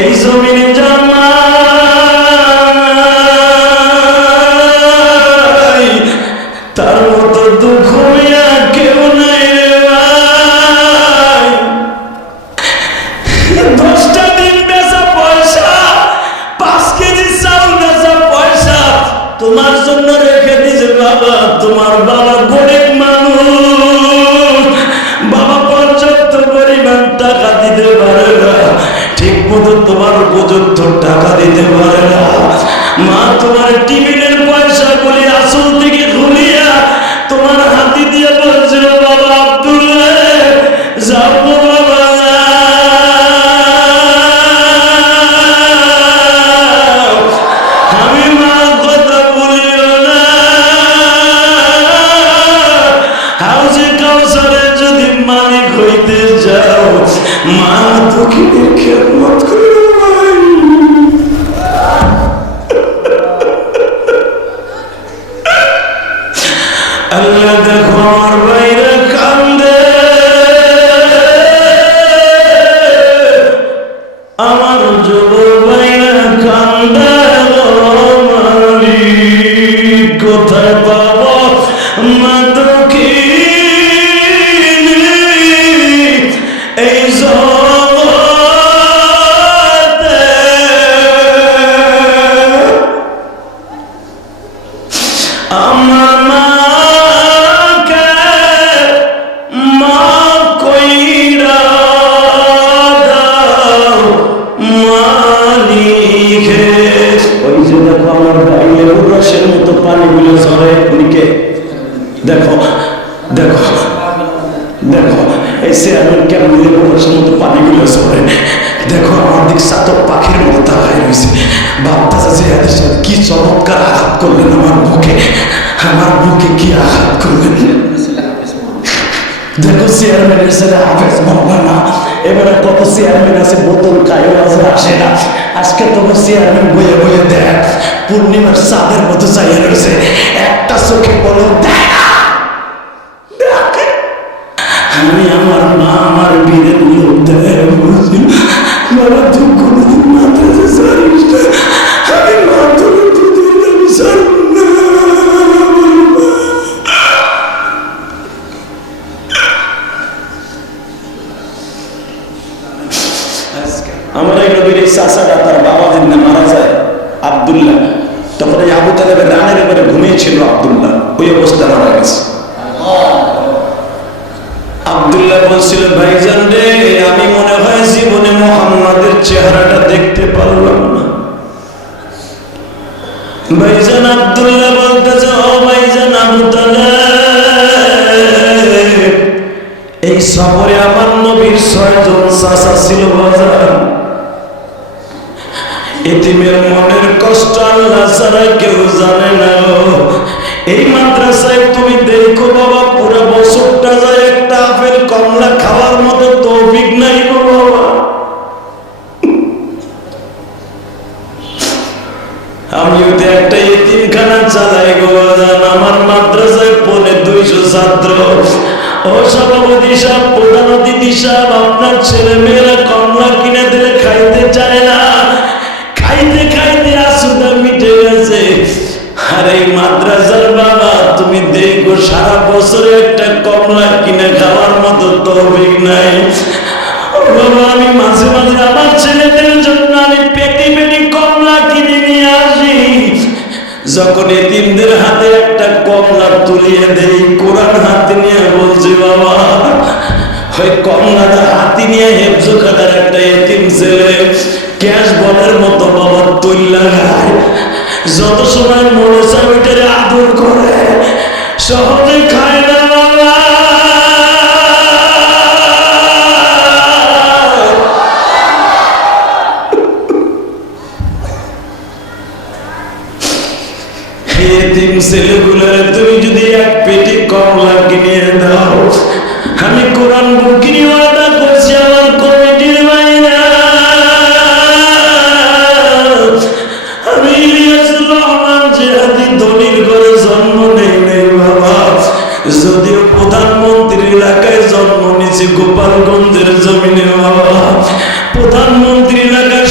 এই জমিনে জামাই তার মতো দুঃখ কেউ নাই রে ভাই। 10টা দিন বেচা পয়সা, 5 কেজি চাউল বেচা পয়সা তোমার জন্য রেখে দিয়েছে বাবা। তোমার বাবা গরিব মানুষ, বাবা পর্যাপ্ত পরিমাণ টাকা দিতে পারে না, ঠিক মতো তোমার উপযুক্ত টাকা দিতে পারে না। মা তোমার টিফিনের পয়সা গুলি আসল থেকে খুলিয়া তোমার হাতি দিয়ে বলছিল বাবা আব্দুল্লাহ যাবো বাবা, আমি মা কথা বলিও না, হাউজে কাউসারের যদি মালিক হইতে যাও মা দক্ষিণের খেদমত করে। আল্লাহ দেখো আমার বাইরে কান্দে, আমার যুবক বাইরে কান্দে, মালিক কোথায় পাবো মা দক্ষিণ এই জগতে। আমার মা পানিগুলো ঝরে উনিকে দেখো দেখো দেখো, এই চেয়ারম্যান কেমন লেবুরসের মতো পানিগুলো ঝরে। দেখো আমার দিক সাতক পাখির মতো তাকায় রয়েছে, ভাবতেছে যে এদেশে কি চমৎকার আঘাত করলেন আমার বুকে, আমার বুকে কি আঘাত করলেন। দেখো চেয়ারম্যানের ছেলে হাফেজ মাওলানা, এবারে কত চেয়ারম্যান আছে বোতল খাইও আসে না, আজকে তোমার চেয়ারম্যান বইয়ে বইয়ে দেখ পূর্ণিমার চাঁদের মতো চাইয়ে রয়েছে, একটা চোখে বলো আমি আমার মা আমার বীরের লোক দেয় বুঝি বাবা তুই কোনোদিন মাথাতে চাইস না, আমি মা তোর দুধের দাবি ছাড়ব না। আমার এই নবীর এই চাচাটা তার বাবা যেদিন মারা যায় আব্দুল্লাহ, তখন এই আবু তালেবের রানের উপরে ঘুমিয়েছিল আব্দুল্লাহ, ওই অবস্থা মারা গেছে। আব্দুল্লাহ বলছিল ভাইজান রে আমি মনে হয় জীবনে মুহাম্মাদের চেহারাটা দেখতে পারলাম না। ভাইজান আব্দুল্লাহ বলতেছে ও ভাইজান আবু তালেব, এই সফরে আমার নবীর 6 জন চাচা ছিল বাজার, এতিমের মনের কষ্ট আল্লাহ ছাড়া কেউ জানে না। এই মাদ্রাসায় তুমি দেখো বাবা পুরো বছরটা যায় একটা আপেল কমলা খাওয়ার মতো তৌফিক নাই গো বাবা। আমিও তো একটা এতিমখানা চালাই গো বাজান, আমার মাদ্রাসায় 250 ছাত্র। ও সভাপতি সাহেব, প্রধান অতিথি সাহেব, আপনার ছেলে মেয়েরা কমলা কিনে দিলে খাইতে চায় না, খাইতে খাইতে আসুদা মিটে গেছে। আর এই মাদ্রাসার বাবা তুমি দেখো সারা বছরে একটা কমলা কিনে খাওয়ার মতো তৌফিক নাই। ও বাবা আমি মাঝে মাঝে আমার ছেলেদের জন্য আমি পেটি পেটি কমলা কিনে নিয়ে আসি, যখন এতিমদের হাতে একটা কমলা তুলিয়ে দেই কোরআন হাতে নিয়ে বলছি বাবা ওই কমলাটা হাতি নিয়ে হেফজো খাতার একটা এতিম ছেলে ক্যাশ বলের মতো বাবা তুল্লা খায়, যত সময় মনে চায় ওইটারে আদর করে, সহজে খায় না বাবা। এতিম ছেলেগুলোর তুমি যদি এক পেটি কমলা কিনে দাও, আমি কোরআন বুক কিনে ওয়াদা করছি আমার কমিটির বাইরে আমি ইলিয়াসুর রহমান জিহাদি ধনির ঘরে জন্ম নেই নাই বাবা, যদিও প্রধানমন্ত্রীর এলাকায় জন্ম নিয়েছি গোপালগঞ্জের জমিনে বাবা, প্রধানমন্ত্রী এলাকায়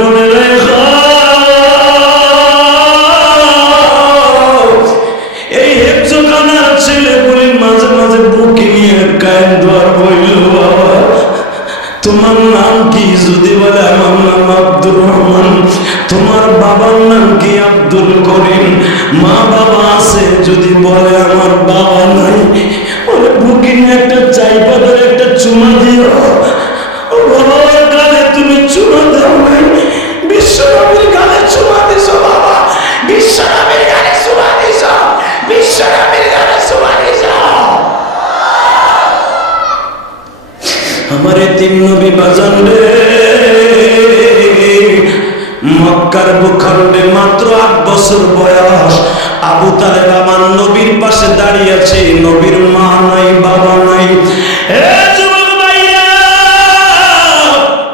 মনে রেখো এই হেফজখানার ছেলেগুলি মাঝে মাঝে বুকে নিয়ে কায়েম দোয়ার বইল বাবা তোমার নাম কি যদি বলে আমার নাম আব্দুর রহমান, তোমার বাবার নাম কি আব্দুল করিম, মা বাবা আছে যদি বলে আমার বাবা নাই, ওরে বুকে নিয়ে একটা চাইপা ধরে একটা চুমা দিও। ও বাবার গালে তুমি চুমা দাও নাই, বিশ্বনবীর গালে চুমা দিছ বাবা, বিশ্বনবীর গালে চুমা দিছ, বিশ্বনবীর গালে চুমা দিছ। আমার তিন নবী বাজান রে, মক্কার ভূখণ্ডে মাত্র 8 বছর বয়স আবু তালেব আমার নবীর পাশে দাঁড়িয়ে আছে, নবীর মা নাই বাবা নাই। যুবক ভাইরা,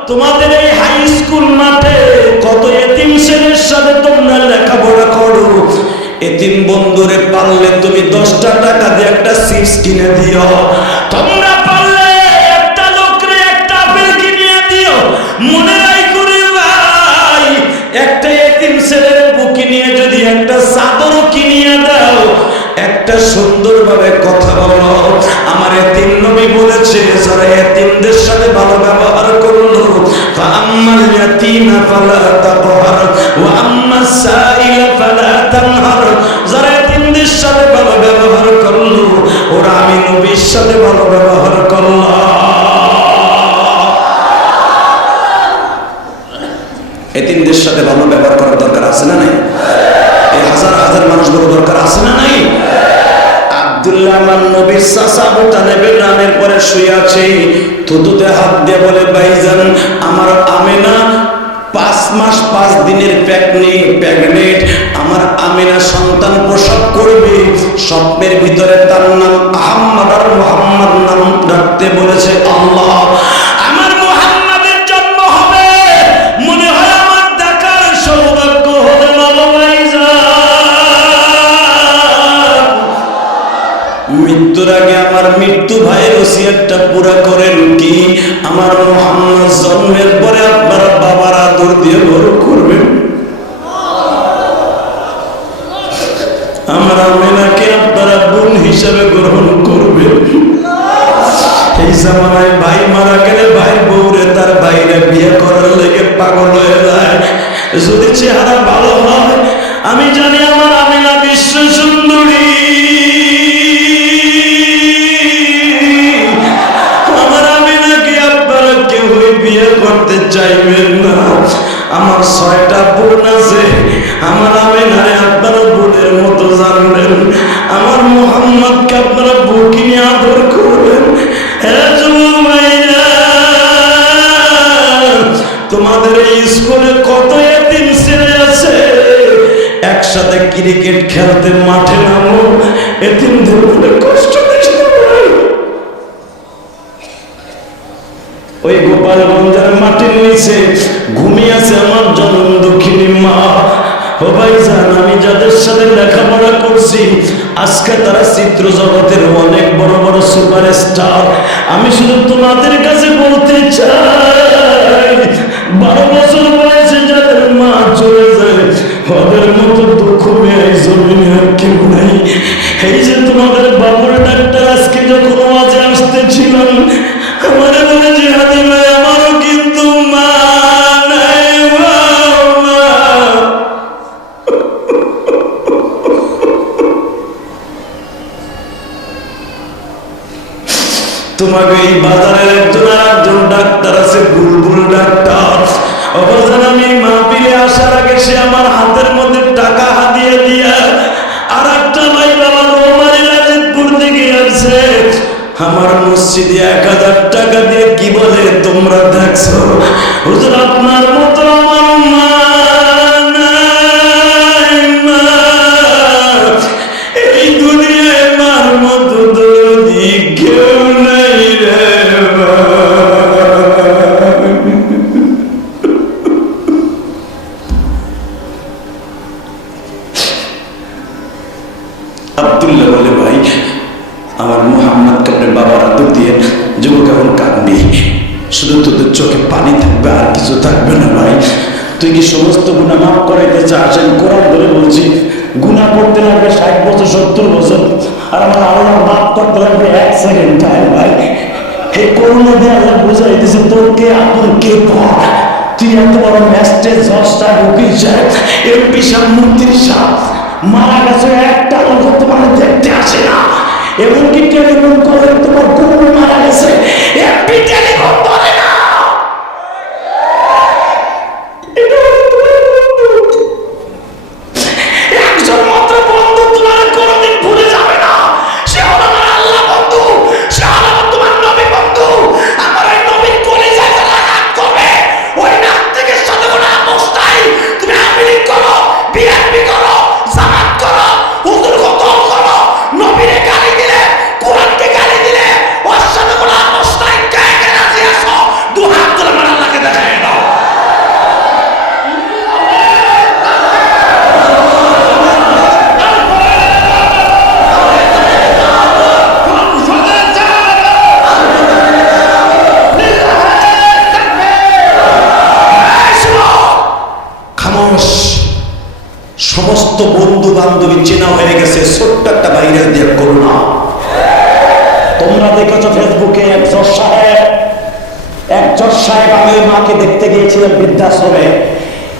তোমাদের এই হাই স্কুল মাঠে কত এতিম ছেলের সাথে তোমরা লেখাপড়া করো, এতিম বন্ধুরে পারলে তুমি 10টা টাকা দিয়ে একটা চিপস কিনে দিও, তোমরা পারলে একটা লোকরে একটা আপেল কিনে দিও। মনে রাখো রে ভাই, একটা এতিম ছেলের বুকে নিয়ে যদি একটা চাদরও কিনিয়ে দাও, একটা সুন্দরভাবে কথা বলো। আমার এতিম নবী বলেছে, যারা এতিমদের সাথে ভালো ব্যবহার করলো, ফাআম্মাল ইয়াতীমা ফালা তাকহার ওয়া আম্মাস সাইলা ফালা তানহার, যারা এতিমদের সাথে ভালো ব্যবহার করলো, ওরা আমি নবীর সাথে ভালো ব্যবহার করলো। এতিমদের সাথে ভালো ব্যবহার করার দরকার আছে না নাই? এই হাজার হাজার মানুষগুলো দরকার আছে না নাই? আব্দুল্লাহ আমার নবীর চাচা আবু তালেবের রানের পরে শুয়ে আছে, থুতুতে হাত দিয়ে বলে, ভাইজান আমার আমেনা 5 মাস 5 দিনের প্রেগনেন্ট, আমার আমেনা সন্তান প্রসব করবে। স্বপ্নের ভিতরে তার নাম আহমদ আর মুহাম্মদ নাম রাখতে বলেছে আল্লাহ। আমার মুহাম্মাদের জন্ম হবে, মনে হয় আমার দেখার সৌভাগ্য হবে বাবা ভাইজান। মৃত্যুর আগে আমার মৃত্যু ভাইয়ের ওসিয়তটা পুরা করেন কি, আমার মুহাম্মদ জন্মের পরে আপনারা বাবার আদর দিয়ে বড় করবেন, আমার আমেনাকে আপনারা বোন হিসাবে গ্রহণ করবেন। এই জামানায় ভাই মারা গেলে ভাই বউরে তার ভাইরা বিয়ে করার লেগে পাগল হয়ে যায়। যদি চেহারা ভালো হয়, আমি জানি আমার আমেনা বিশ্ব সুন্দরী, আমার আমেনাকে আপনারা কেউই বিয়ে করতে চাইবেন না। আমার 6টা বোন আছে, আমার আমেনারে আপনারা বোনের মতো জানবেন, আমার মুহাম্মদকে আপনারা বুকে নিয়ে আদর করবেন। তোমাদের এই স্কুলে কত এতিম ছেলে আছে, একসাথে ক্রিকেট খেলতে মাঠে নামো, এতিমদের মনে কষ্ট দিস না। ওই গোপালগঞ্জের মাটির নিচে ঘুমিয়ে আছে আমার জনম দক্ষিণী মা। ও ভাইজান, আমি যাদের সাথে লেখাপড়া করছি আজকে তারা চিত্র জগতের অনেক বড় বড় সুপারস্টার। আমি শুধু তোমাদের কাছে বলতে চাই, 12 বছর বয়সে যাদের মা চলে যায়, ওদের মতো দুঃখ এই জমিনে আর কেউ নাই। এই যে তোমাদের বাবুর ডাক্তার আজকে যখন আওয়াজে আসতেছিলাম, আমার বলে যে হাদি ভাই আমারও কিন্তু মা নাই, মা। তোমাকে এই বাজারের একজন আর একজন ডাক্তার আছে, বুলবুল ডাক্তার। অবদান আমি মাহফিলে আসার আগে সে আমার হাতের মধ্যে টাকা হাতিয়ে দিয়া আর একটা ভাই বাবা রোমারি রাজীবপুর থেকে আসছে, আমার মসজিদে 1000 টাকা দিয়ে কি বলে, তোমরা দেখছো হুজুর আপনার মতো আমার মা নাই, মা এই দুনিয়ায় মার মতো দরদি কেউ নাই রে। আব্দুল্লাহ বলে, ভাই আমার মুহাম্মদকে আপনি বাবার আদর দিয়ে, যুবক এখন কান্দি। শুধু তোদের চোখে পানি থাকবে, আর কিছু থাকবে না ভাই। তুই কি সমস্ত গুনাহ মাফ করাইতে চাস? আমি কোরআন ধরে বলছি, গুনাহ করতে লাগবে 60 বছর 70 বছর, আর আমার আল্লাহ মাফ করতে লাগবে 1 সেকেন্ড টাইম ভাই। এই করোনা দিয়ে আল্লাহ বুঝাই দিয়েছে তোর কে আপন কে পর। তুই এত বড় ম্যাস্টে জজটা উকিল সাহেব এমপি সাহেব মন্ত্রী সাহেব মারা গেছে, একটা লোক তোমার দেখতে আসে না। এমনকি টেলিফোন করে তোমার গরু মারা গেছে, এমপি টেলিফোন করে না। একজন মাত্র বন্ধু তোমার কোনোদিন ভুলে যাবে না, সে হলো আমার আল্লাহ বন্ধু, সে হলো তোমার নবী বন্ধু। আমার ওই নবীর কলিজায় যারা হাত করবে, ওই নাক থেকে শতগুণা অবস্থায় তুমি আওয়ামী করো, বিএনপি করো, জামাত করো, হুজুর কতল করো, নবীরে গালি দিলে, কোরআনকে গালি দিলে, ওর শতগুণা অবস্থায় কে কে রাজি আসো, দু হাত তুলে আমার আল্লাহকে দেখায় দাও। খামোশ। সমস্ত বন্ধু বান্ধবী চেনা হয়ে গেছে ছোট্ট একটা ভাইরাস দিয়ে করোনা। তোমরা দেখেছো ফেসবুকে এক জজ সাহেব আমি মাকে দেখতে গিয়েছিলাম বৃদ্ধাশ্রমে।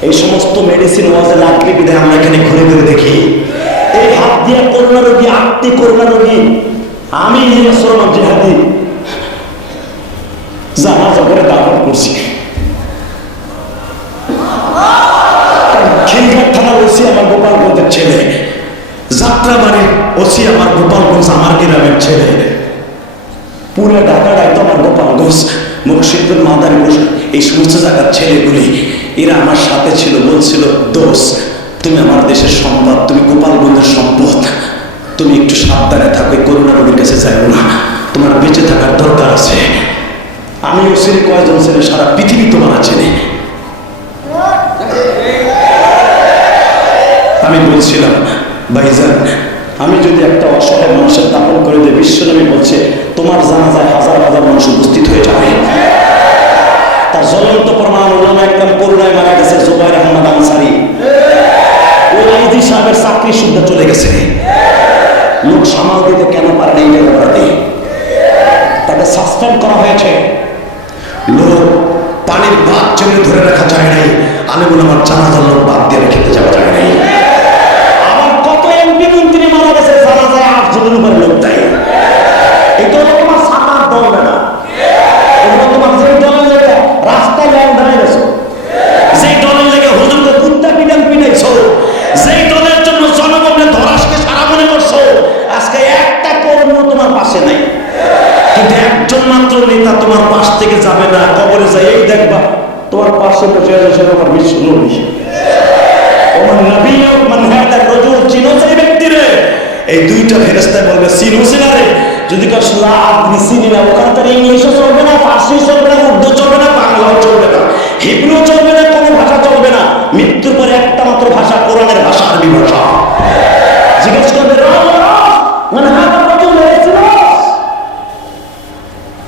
এই সমস্ত মেডিসিন ওয়াজে লাগলে বিধায় আমরা এখানে ঘুরে ঘুরে দেখি এই হাত দিয়ে করোনা রোগী, আত্মি করোনা রোগী। আমি নিজে শ্রম জেহাদি জানাজা করে দাফন করছি। খিলঘাট থানার ওসি আমার গোপালগঞ্জের ছেলে, যাত্রাবাড়ির ওসি আমার গোপালগঞ্জ, আমার গ্রামের ছেলে। পুরো ঢাকাটাই তো আমার গোপালগঞ্জ, মুর্শিদপুর, মাদারীপুর, এই সমস্ত জায়গার ছেলেগুলি এরা আমার সাথে ছিল। বলছিল দোষ, তুমি আমার দেশের সম্পদ, তুমি গোপালগঞ্জের সম্পদ, তুমি একটু সাবধানে থাকো, করোনা রোগীর কাছে যাইও না, তোমার বেঁচে থাকার দরকার আছে। আমি ওসির কয়জন ছেলে সারা পৃথিবী তোমার চেনে। আমি বলছিলাম ভাইজান, আমি যদি একটা অসহায় মানুষের দাফন করে দিই, বিশ্বনবী বলছে তোমার জানাজায় হাজার হাজার মানুষ উপস্থিত হয়ে যাবে। তার জ্বলন্ত প্রমাণ উলামা একদম করুণায় মারা গেছে জুবাইর আহমদ আনসারী। ওই আইজি সাহেবের চাকরি সুদ্ধা চলে গেছে, লোক সামাল দিতে কেন পারে না এইটা ব্যাপারে তাকে সাসপেন্ড করা হয়েছে। লোক পানির বাদ জন্য ধরে রাখা যায় নাই, আলেমুল আমার জানাজার লোক বাদ দিয়ে রেখে যাওয়া যায় নাই। আবার কত এমপি মন্ত্রী মারা গেছে জানাজায় 8 জনের উপরে লোক দেয়। এটা হলো তোমার সামার দলবে না, এগুলো তোমার যে দলের লেগে রাস্তায় লাইন দাঁড়িয়ে গেছো, যেই দলের লেগে হুজুরকে কুত্তা পিটান পিটাইছো, যেই দলের জন্য জনগণের ধরাসকে সারা মনে করছো, আজকে একটা কর্ম তোমার পাশে নাই। কিন্তু একজন মাত্র নেতা তোমার পাশ থেকে যাবে না, কবরে যাই এই দেখবা তোমার পাশে বসে আছে সে তোমার বিশ্ব নবী। ওমান নবী মান হাদা রাজুল, চিনো সেই ব্যক্তিরে? এই দুইটা ফেরেশতা বলবে চিনো সিনারে। যদি কসলা আপনি চিনি না, ওখানে তো ইংলিশও চলবে না, ফার্সি চলবে না, উর্দু চলবে না, বাংলাও চলবে না, হিব্রু চলবে না, কোনো ভাষা চলবে না। মৃত্যুর পরে একটা মাত্র ভাষা, কোরআনের ভাষা, আরবি ভাষা। জিজ্ঞেস করবে মানে হাত রাজুল চিনো?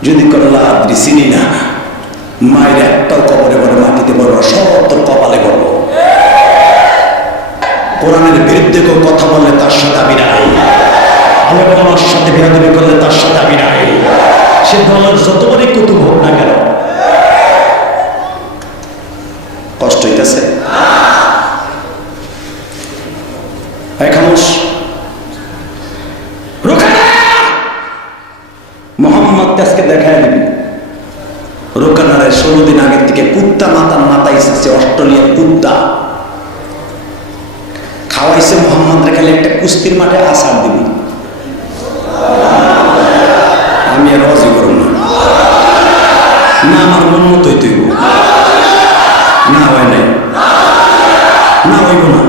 যদি করলা আপনি চিনি না, মায়ের একটাও কবরে বড়, মাটিতে বড়, সব তোর কপালে বড়। কোরআনের বিরুদ্ধে কেউ কথা বললে তার সাথে আমি নাই, আমার সাথে বেয়াদবি করলে তার সাথে আমি নাই। সে দলের যতবারই কুতুব হোক না কেন। কষ্ট হইতেছে? খামোশ। মোহাম্মদ আজকে দেখায় দিবি রোকানারে 16 দিন আগের থেকে কুত্তা মাতার মাথায় এসেছে, অস্ট্রেলিয়ার কুত্তা খাওয়াইছে মোহাম্মদ রে, খালি একটা কুস্তির মাঠে আসার দিবি। আমি আর রাজি করব না, না আমার মন মতোই তুই না হয় নাই, না হইব না,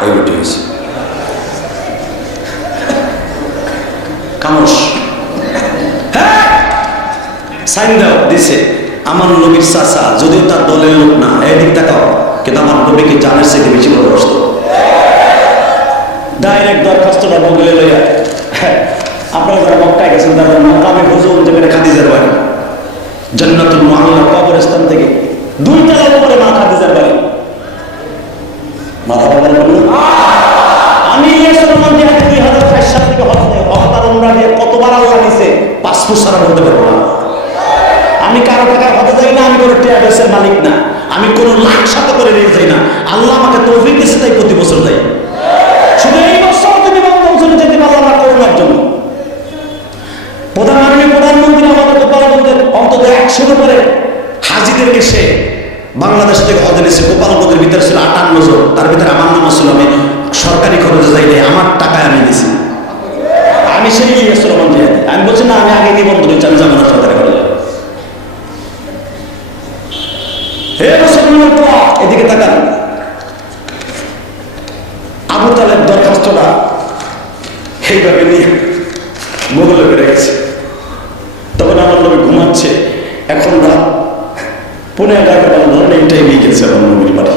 হইব ঠিক আছে। খামোশ। সাইন দাও দিছে আমার নবীর চাচা, যদিও তার দলের লোক না, এদিক তাকাও, কিন্তু আমার নবীকে জানের থেকে বেশি ভালোবাসত। ডাইরেক্ট দরখাস্তটা বগলে লইয়া, আপনারা যারা মক্কায় গেছেন তারা মক্কামে হুজুর যেখানে খাদিজার বাড়ি, জান্নাতুল মুআল্লা কবরস্থান থেকে 2 তলার উপরে মা খাদিজার বাড়ি। মারহাবা বলুন। আমি ইসলাম দিয়ে 2004 সাল থেকে হজের উমরা দিয়ে কতবার আল্লাহ দিয়েছে পাসপোর্ট ছাড়া বলতে পারবো না। আমি কারো টাকা হতে যাই না, আমি কোনো ট্যাক্সের মালিক না, আমি কোনো লাখ সাথে করে নিয়ে যাই না। আল্লাহ আমাকে তৌফিক দিয়েছে তাই প্রতি বছর যাই। শুধু এই বছর যদি বন্ধন যেতে পারলাম না করোনার জন্য। প্রধানমন্ত্রী আমাদের গোপালগঞ্জের অন্তত 100 উপরে হাজিদেরকে সে বাংলাদেশ থেকে হজে নিয়েছে। গোপালগঞ্জের ভিতরে ছিল 58 জন, তার ভিতরে আমার নাম ছিল। আমি সরকারি খরচে যাই নাই, আমার টাকায় আমি দিয়েছি। আমি সেই ইলিয়াসুর রহমান জিহাদি। আমি বলছি না, আমি আগে নিবন্ধন হয়েছি, আমি যাবো না সরকারি খরচে। হে মুসলমান, এদিকে তাকান। আবু তালেব দরখাস্তটা এইভাবে নিয়ে মোগলে বেড়ে গেছে। তখন আমার নবী ঘুমাচ্ছে। এখন রাত 11:30 ধরেন এই টাইমে গেছে আমার নবীর বাড়ি।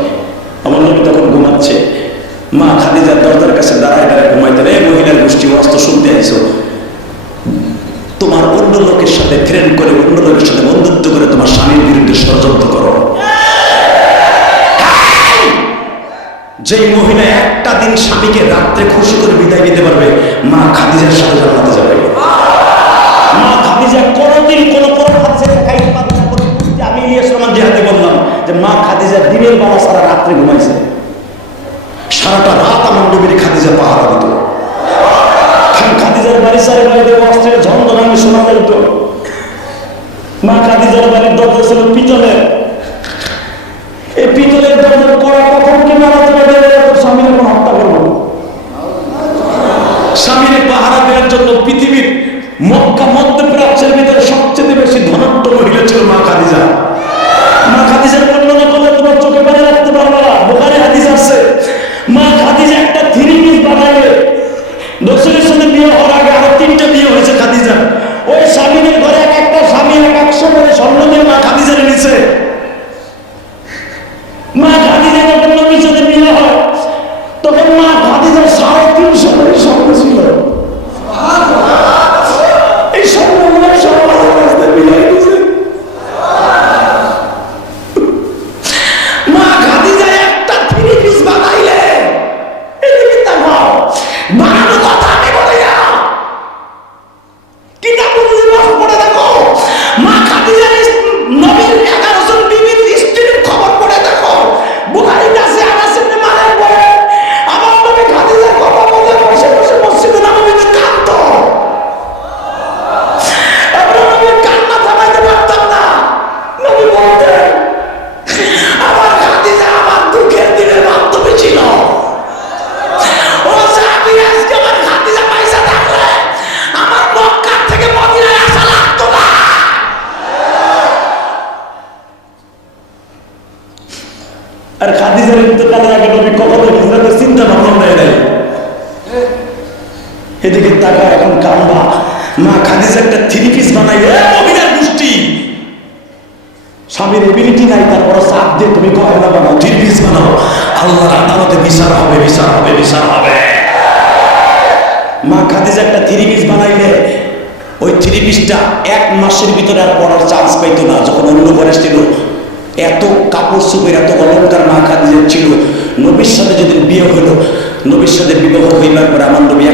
আমার নবী তখন ঘুমাচ্ছে। মা খাদিজার দরজার কাছে দাঁড়ায় দাঁড়ায় ঘুমাইতেন। এই মহিলার গোষ্ঠী অস্ত শুনতে আইছো, তোমার অন্য লোকের সাথে ফ্রেন্ড করে, অন্য লোকের সাথে বন্ধুত্ব করে তোমার স্বামীর বিরুদ্ধে ষড়যন্ত্র করো। যেই মহিলা একটা দিন স্বামীকে রাত্রে খুশি করে বিদায় নিতে পারবে, মা খাদিজার সাথে জান্নাতে যাবে। মা খাদিজা কোনোদিন কোনো হাদিসে খাইতে পারবে না। আমি ইলিয়াস রহমান জিহাদি বললাম যে মা খাদিজা দিনের বেলা সারা রাত্রে ঘুমাইছে, সারাটা রাত আমার নবীর খাদিজা পাহারা দিত। খাদিজার বাড়ি সারে বাড়িতে অস্ত্রের ঝঞ্ঝন আমি শোনা যেত। মা খাদিজার বাড়ির দরজা ছিল পিতলের। এই পিতলের দরজার করা কখন কি মারাতে পারে, স্বামীর এখন হত্যা করবো। স্বামীর পাহারা দেওয়ার জন্য পৃথিবীর মক্কা মধ্যপ্রাচ্যের ভিতরে সবচেয়ে বেশি ধনাঢ্য মহিলা ছিল মা খাদিজা। মা খাদিজার বর্ণনা করলে তোমার চোখে পানি রাখতে পারবে না। বুখারী হাদিস আছে, মা খাদিজা একটা 3 পিস বানাইলে রাসূলের সাথে বিয়ে হওয়ার আগে আরো 3টা বিয়ে হয়েছে খাদিজা। ওই স্বামীর ঘরে একটা স্বামী 100 করে স্বর্ণ দিয়ে মা খাদিজার নিচে। মা খাদিজা যখন নবীর সাথে বিয়ে হয় তখন মা খাদিজার 350 করে স্বর্ণ ছিল। এই স্বর্ণগুলো সব রাস্তায় বিয়ে দিয়েছে। মা খাদিজা একটা 3 পিস বানাইলে, এদিকে তাকাও, বানানো কথা আমি বলি না, কিতাব পড়ে দেখো। মা খাদিজার নবীর 11 জন বিবির স্ত্রীর খবর পড়ে দেখো। বুখারীতে আছে, আনাস ইবনে মালিক বলে আমার নবী খাদিজার কথা বলে বসে বসে মসজিদে নববীতে কাঁদতো। আমরা নবীর কান্না থামাইতে পারতাম না। নবী বলতেন আমার খাদিজা আমার দুঃখের দিনের বান্ধবী ছিল। ও সাহাবী, আজকে আমার খাদিজা পয়সা থাকলে আমার মক্কা থেকে মদিনায় আসা লাগতো না। আর খাদিজার ইন্তেকালের আগে নবী কখনো হিজরতের চিন্তা ভাবনা নেয় নাই। এদিকে টাকা এখন কামবা। মা খাদিজা একটা 3 পিস বানাই, মহিলার গোষ্ঠী স্বামীর এবিলিটি নাই, তারপর চাপ দিয়ে তুমি গয়না বানাও, 3 পিস বানাও, আল্লাহর আদালতে বিচার হবে, বিচার হবে, বিচার হবে। মা খাদিজা একটা 3 পিস বানাইলে ওই 3 পিসটা 1 মাসের ভিতরে আর পরার চান্স পাইতো না। যখন অন্য ঘরে ছিল এত কাপড় চোপড়, এত অলঙ্কার মা খাদিজার ছিল। নবীর সাথে যদি বিয়ে হলো, নবীর সাথে বিবাহ হইবার পরে আমার নবী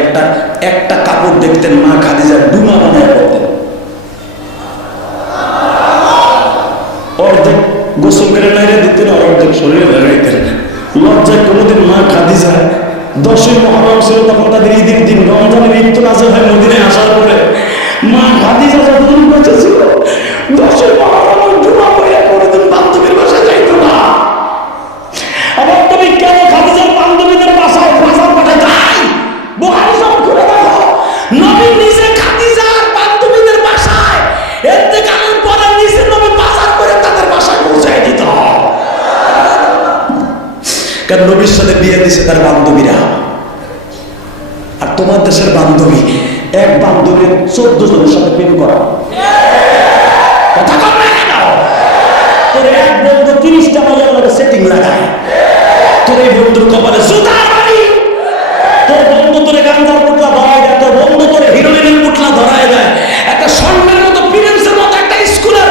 একটা কাপড় দেখতেন মা খাদিজার ডুমা বানায় পড়তেন। অর্ধেক গোসল করে নাইরে দিতেন, অর্ধেক শরীরে লাগাইতেন। লজ্জায় কোনোদিন মা খাদিজা 10ই মুহররম ছিল, তখন তাদের ঈদের দিন, রমজানের ঈদ তো নাযিল হয় মদিনায় আসার পরে। মা খাদিজা যতদিন বেঁচে ছিল 10ই মুহররম জুমা পড়ে কোনোদিন বান্ধবীর বাসায় যাইতো না। আবার তুমি কেন খাদিজার বান্ধবীদের বাসায় বাজার পাঠায় যাই? বুখারী সব খুলে দেখো, নবী নিজে খাদিজার বান্ধবীদের বাসায় ইন্তেকালের পরে নিজে নবী বাজার করে তাদের বাসায় পৌঁছায় দিত। কারণ নবীর সাথে বিয়ে দিছে তার বান্ধবীরা। আর তোমার দেশের বান্ধবী, এক বান্ধবীর 14 জনের সাথে প্রেম করা, কথা কম না কেন? তোর এক বন্ধু 30টা মাইয়ার লগে সেটিং লাগায়, তোর এই বন্ধুর কপালে জুতার বাড়ি। তোর বন্ধু তোরে গাঞ্জার পুটলা ধরায় দেয়, তোর বন্ধু তোরে হিরোইনের পুটলা ধরায় দেয়। একটা স্বর্ণের মতো, প্রিন্সের মতো একটা স্কুলের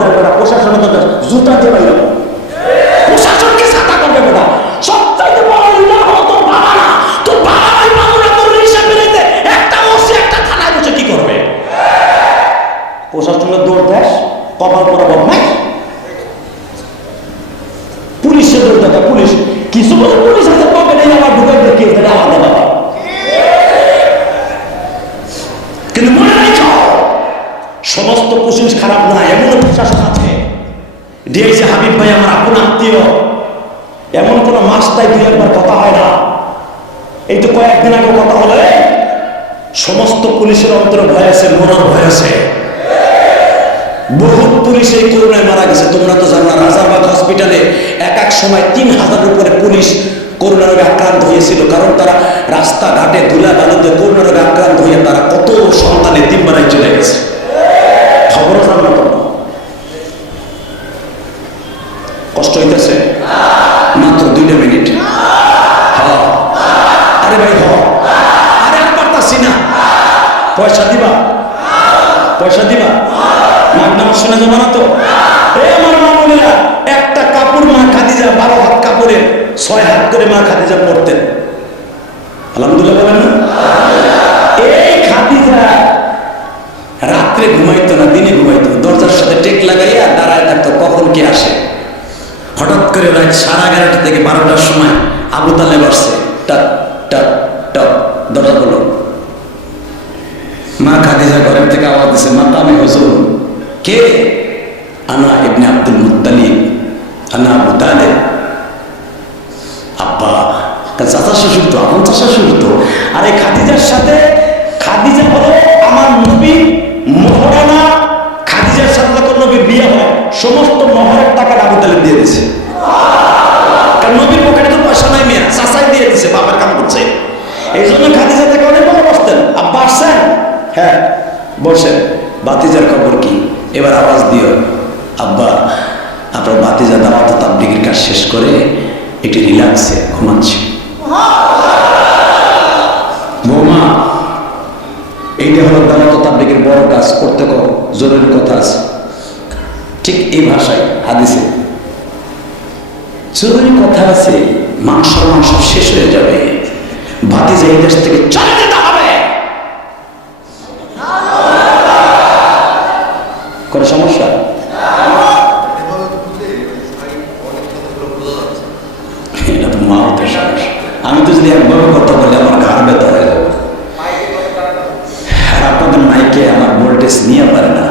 দেয় বেটা, প্রশাসনের তো জুতা দিয়ে বাইরে প্রশাসনকে ছাতা করবে বেটা। সবচাইতে বড় লিডার হলো তোর বাবা না, তোর বাবা নাই মামু না, তোর হিসাব বেরোতে একটা ওসি একটা থানায় বসে কি করবে? প্রশাসনের দৌড় দেশ, কপাল পরা বদমাইশ। পুলিশের দৌড় দেখা, পুলিশ কিছু বলে পুলিশ আছে পকেটে আমার ঢুকে দেখে আলাদা বাবা। কিন্তু মনে রাখো সমস্ত পুলিশ খারাপ না, এমন প্রশাসন আছে। ডিআইসি হাবিব ভাই আমার আপন আত্মীয়, এমন কোন মাস তাই দুই একবার কথা হয় না। এই তো কয়েকদিন আগে কথা হলে সমস্ত পুলিশের অন্তরে ভয় আছে, মনের ভয় আছে। বহু পুলিশ এই করোনায় মারা গেছে, তোমরা তো জানো না। রাজারবাগ হসপিটালে এক সময় 3000-এর উপরে পুলিশ করোনা রোগে আক্রান্ত হয়েছিল, কারণ তারা রাস্তাঘাটে ধুলা বালুতে করোনা রোগে আক্রান্ত হয়ে তারা কত সন্তান এতিম বানায় চলে গেছে। খবরও জানো না তোমরা? কষ্ট হইতেছে মাত্র 2 মিনিট। আরে ভাই আরে আর পারতাছি না। পয়সা দিবা, পয়সা দিবা, নাম শুনে যাবো না তো? আমার মামুনিরা একটা কাপড় মা খাদিজা 12 হাত কাপড়ে 6 হাত করে মা খাদিজা পড়তেন। আলহামদুলিল্লাহ বলেন না? এই খাদিজা রাত্রে ঘুমাইতো না, দিনে ঘুমাইতো। দরজার সাথে টেক লাগাইয়া দাঁড়ায় থাকতো কখন কে আসে। হঠাৎ করে রাত 11:30 থেকে 12টার সময় আবু তালেব আসছে। টক টক টক, দরজা খোলো। মা খাদিজা ঘরের থেকে আওয়াজ দিছে, মাকামে হুজুর। কে? আনা ইবনে আব্দুল মুত্তালিব, আনা আবু তালেব। আব্বা চাচা শ্বশুর তো, আপন চাচা শ্বশুর তো। আর এই খাদিজার সাথে, খাদিজা হলো আমার নবী মহারানা। খাদিজার সাথে যখন নবীর বিয়ে হয় সমস্ত মহরের টাকা আবু তালেব দিয়ে দিয়েছে। কারণ নবীর পকেটে তো পয়সা নাই, মেয়ে চাচাই দিয়ে দিছে, বাবার কাম করছে। এই জন্য খাদিজা থেকে অনেক ভালো বসতেন। আব্বা আসছেন? হ্যাঁ বসেন। বাতিজার খবর কি? এবার আওয়াজ দিও। আব্বা আপনার বাতিজা দাওয়াত তাবলীগের কাজ শেষ করে একটু রিল্যাক্সে ঘুমাচ্ছি। বৌমা এইটা হলো দাওয়াত তাবলীগের বড় কাজ, করতে জরুরি কথা আছে। ঠিক এই ভাষায় হাদিসে জরুরি কথা আছে। মাংস শেষ হয়ে যাবে, ভাতিজা এই দেশ থেকে চলে যেতে হবে। কোনো সমস্যা? এটা তো মা হতে সমস্যা। আমি তো যদি একভাবে কথা বলি আমার ঘাড় ব্যথা হয়ে যাবে। আর আপনাদের মাইকে আমার ভোল্টেজ নিয়ে পারে না।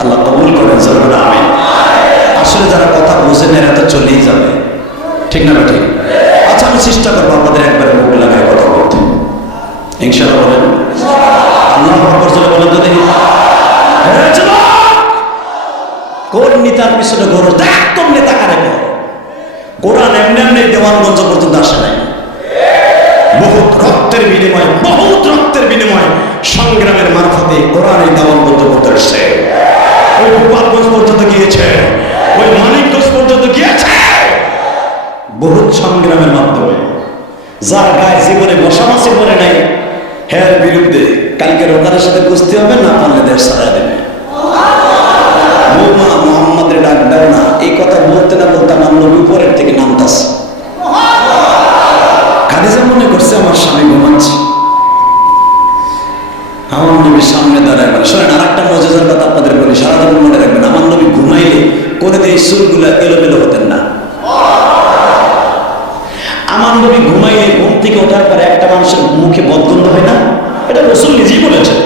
আল্লাহ কবুল করেন, চলবে না। আমি আসলে যারা কথা বোঝেন এরা তো চলেই যাবে, ঠিক না? ঠিক। আচ্ছা আমি চেষ্টা করবো আপনাদের একবারে মুখ লাগায় কথা বলতে, ইনশাআল্লাহ। বলেন আল্লাহু আকবার, চলে বলেন তো দেখি। কোন নেতার পিছনে ঘোরো? একদম নেতা কারে কর। কোরআন এমনি এমনি দেওয়ানগঞ্জ পর্যন্ত আসে নাই। বহুত রক্তের বিনিময়ে সংগ্রামের মারফতে কোরআন এই দেওয়ানগঞ্জ পর্যন্ত এসেছে। ওই গোপালগঞ্জ পর্যন্ত গিয়েছে, ওই মানিকগঞ্জ পর্যন্ত গিয়েছে। বহুত সংগ্রামের মাধ্যমে যার গায়ে জীবনে বসামাসি পড়ে নাই, হের বিরুদ্ধে কালকে রোকারের সাথে কুস্তি হবে, না পারলে দেশ ছাড়া দেবে। বৌমা মোহাম্মদের ডাক দাও না, এই কথা বলতে না বলতে আমার নবী উপরের থেকে নামতাছে। খাদিজা মনে করছে আমার স্বামী ঘুমাচ্ছে, আমার নবীর সামনে দাঁড়ায় বলে। শোনেন আর একটা মজাদার কথা আপনাদের বলি, সারা জীবন মনে রাখবেন। আমার নবী ঘুমাইলে কোনোদিন এই চুলগুলা এলোমেলো হতেন না। আমার নবী ঘুমাইলে ঘুম থেকে ওঠার পরে একটা মানুষের মুখে বদগন্ধ হয় না? এটা রাসূল নিজেই বলেছেন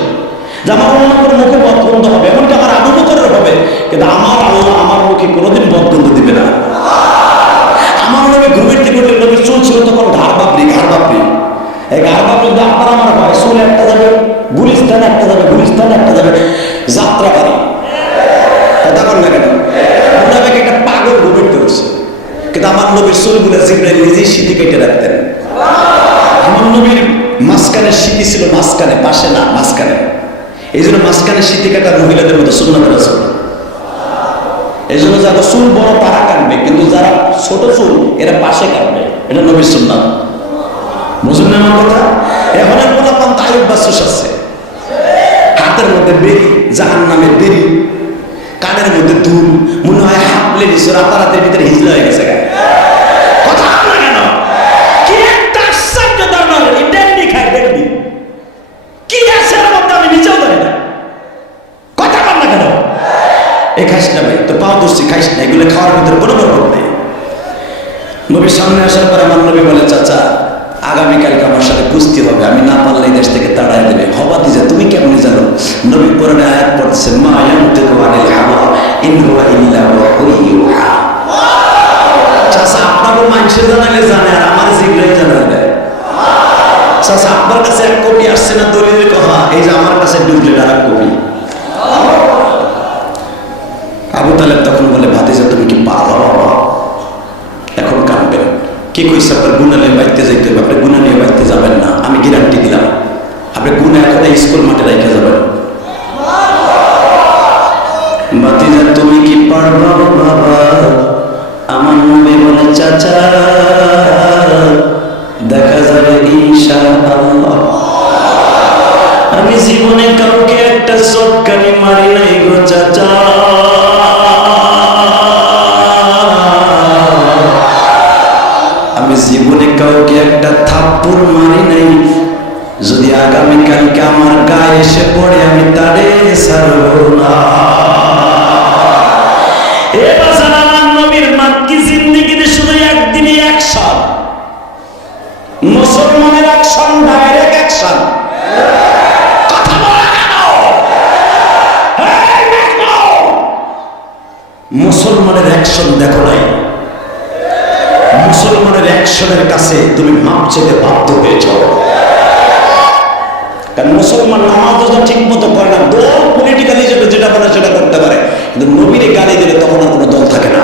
যে আমার অন্য কোনো মুখে বদগন্ধ হবে, এমনকি আমার আবু বকরের হবে, কিন্তু আমার আল্লাহ আমার মুখে কোনোদিন বদগন্ধ দিবে না। আমার নবী ঘুমের থেকে উঠলে নবীর চুল ছিল তখন ঘাড় বাপড়ি। এই ঘাড় বাপড়ি আপনার আমার হয়, চুল একটা যাবে গুলিস্তান, একটা যাবে গুলিস্তান, একটা যাবে যাত্রা বাড়ি। কথা বল না কেন? আপনাকে একটা পাগল ঘুমের ধরছে, কিন্তু আমার নবীর চুলগুলো জিবরাইল নিজেই সিঁথি কেটে রাখতেন। আমার নবীর মাঝখানে সিঁথি ছিল, মাঝখানে, পাশে না, মাঝখানে। এই জন্য মাঝখানে সিঁথি কাটা মহিলাদের মতো সুন্নাত রাসূল। এই জন্য যারা চুল বড় তারা কাটবে, কিন্তু যারা ছোট চুল এরা পাশে কাটবে, এটা নবীর সুন্নাত। বুঝুন না আমার কথা? এখন বললাম তাই অভ্যাস আছে, হাতের মধ্যে বেরি, জাহান্নামের বেরি, কানের মধ্যে দুল, মনে হয় হাফ লেডিস রাতারাতের ভিতরে হিজলা হয়ে গেছে। কথা না কেন? কি একটা আশ্চর্য ধরনের ডেন্ডি খায়, ডেন্ডি কি আছে এর মধ্যে আমি নিজেও জানি না। কথা কর না কেন? এই খাইস না ভাই, তো পাও দোষী খাইস না, এগুলো খাওয়ার ভিতরে কোনো বরকত নেই। নবীর সামনে আসার পর আমার নবী বলে, চাচা আগামীকালকে আমার সাথে কুস্তি হবে, আমি না পারলে এই দেশ থেকে তাড়াই দেবে। হবা দিজা তুমি কেমনি জানো? নবী কোরআনে আয়াত পড়তেছেন, মা ইয়ানতিকু আনিল হাওয়া ইন হুয়া ইল্লা ওয়াহয়ুহা। চাচা আপনারও মানুষের জানালে জানে, আর আমার জিগরাই জানালে দেয়। চাচা আপনার কাছে এক কপি আসছে না দলিলের কথা, এই যে আমার কাছে ডুপ্লিকেট আর এক কপি। আবু তালেব তখন বলে, ভাতিজা তুমি কি পারবা বাবা? এখন কাঁদবেন। কি কইছে আপনার গুণা নিয়ে বাইতে যাইতে হবে, আপনি গুণা নিয়ে বাইতে যাবেন না, আমি গ্যারান্টি দিলাম। আপনি গুণা এখন স্কুল মাঠে রেখে যাবেন। ভাতিজা তুমি কি পারবা বাবা? আমার নবী বলে, চাচা দেখা যাবে ইনশাআল্লাহ। আমি জীবনে কাউকে একটা চটকানি মারি নাই গো চাচা। আমি জীবনে কাউকে একটা থাপ্পড় মারি নাই। যদি আগামীকালকে আমার গায়ে এসে পড়ে আমি তারে ছাড়ব না। এবার আমার নবীর মাক্কি জিন্দেগিতে শুধু একদিনই অ্যাকশন, মুসলমানের অ্যাকশন, ডাইরেক্ট অ্যাকশন। কথা বলা কেন? মুসলমানের অ্যাকশন দেখো নাই? মুসলমানের অ্যাকশনের কাছে তুমি মাপ চেতে বাধ্য হয়েছ। কারণ মুসলমান নামাজ ঠিক মতো করে না, দল পলিটিক্যাল হিসেবে যেটা পারে সেটা করতে পারে, কিন্তু নবীরে গালি দিলে তখন আর কোনো দল থাকে না।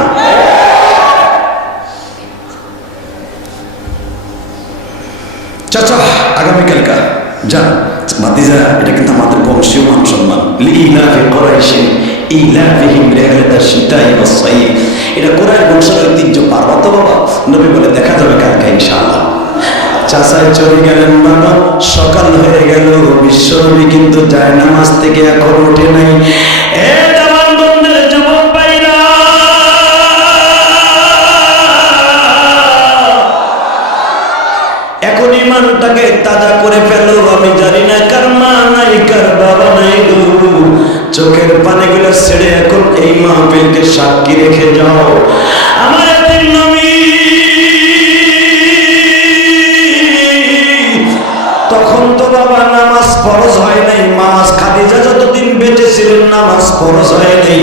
চাচা আগামীকালকা যান, ভাতিজা এটা কিন্তু আমাদের বংশীয় মান সম্মান। লিইলাফি কুরাইশিন ইলাফিহিম রিহলাতাশ শিতাই ওয়াস সাইফ, এটা কুরাইশ বংশের ঐতিহ্য। পারবা তো বাবা? নবী বলে, দেখা যাবে কালকে ইনশাআল্লাহ। চাচায় চলে গেলেন বাবা। সকাল হয়ে গেল, বিশ্বনবী কিন্তু যায় নামাজ থেকে এখন ওঠে নাই। এখন ইমানটাকে তাজা করে ফেলো। আমি জানি না কার মা নাই, কার বাবা নাই গো। চোখের পানিগুলো ছেড়ে এখন এই মাহফিলকে সাক্ষী রেখে যাও। আমার এতিম নবী তখন তো বাবা নামাজ ফরজ হয় নাই। নামাজ খাদিজা যতদিন বেঁচে ছিলেন নামাজ ফরজ হয় নাই।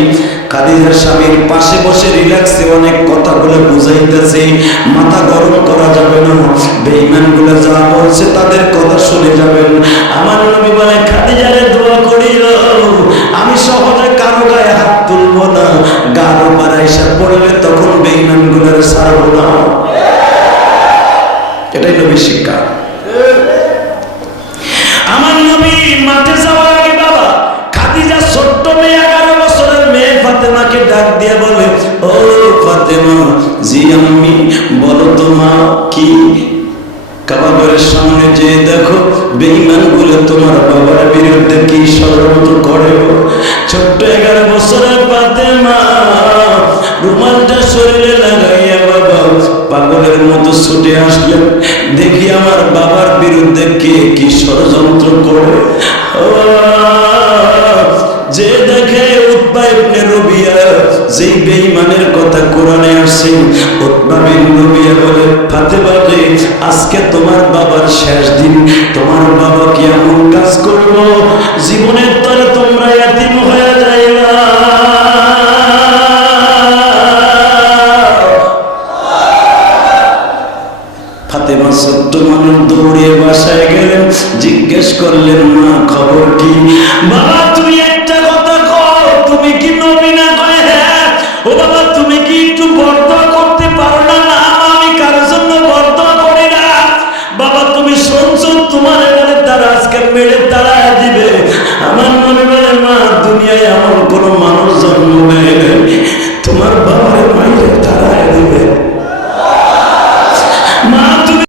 খাদিজার স্বামীর পাশে বসে রিল্যাক্সে অনেক কথাগুলো বুঝাইতেছে, মাথা গরম করা যাবে না, বেঈমানগুলো যা বলছে তাদের কথা শুনে যাবেন। আমার নবী বলে, খাদিজারে দোয়া করিল, আমি সহজে কারো গায়ে হাত তুলবো না, গার উপর আইসা পড়লে তখন বেঈমানগুলোর ছাড়বো না। এটাই নবীর শিক্ষা। আমার নবী মাঠে যাওয়ার আগে বাবা খাদিজা ছোট্ট মেয়ে, 11 বছরের মেয়ে ফাতেমাকে ডাক দিয়ে বলে, ও ফাতেমা, জি আম্মি বলো তো মা কি? কাবাগরের সামনে যে দেখো বেঈমানগুলো তোমার বাবার বিরুদ্ধে কি ষড়যন্ত্র করে। ছোট্ট 11 বছরের ফাতেমা রুমালটা শরীরে লাগাইয়া বাবা পাগলের মতো ছুটে আসলেন, দেখি আমার বাবার বিরুদ্ধে কে কি ষড়যন্ত্র করে। যে দেখে উতবা ইবনে রবিয়া, যেই বেঈমানের কথা কোরআনে আসছে, উতবা বিন রবিয়া বলে, ফাতেমা রে, আজকে তোমার বাবার শেষ দিন, তোমার বাবা কি এমন কাজ করলো জীবনের তরে তোমরা এতিম হয়ে যাইবা। ফাতেমা ছোট্ট মানুষ দৌড়িয়ে বাসায় গেলেন, জিজ্ঞেস করলেন, মা খবর কি? বাবা তুই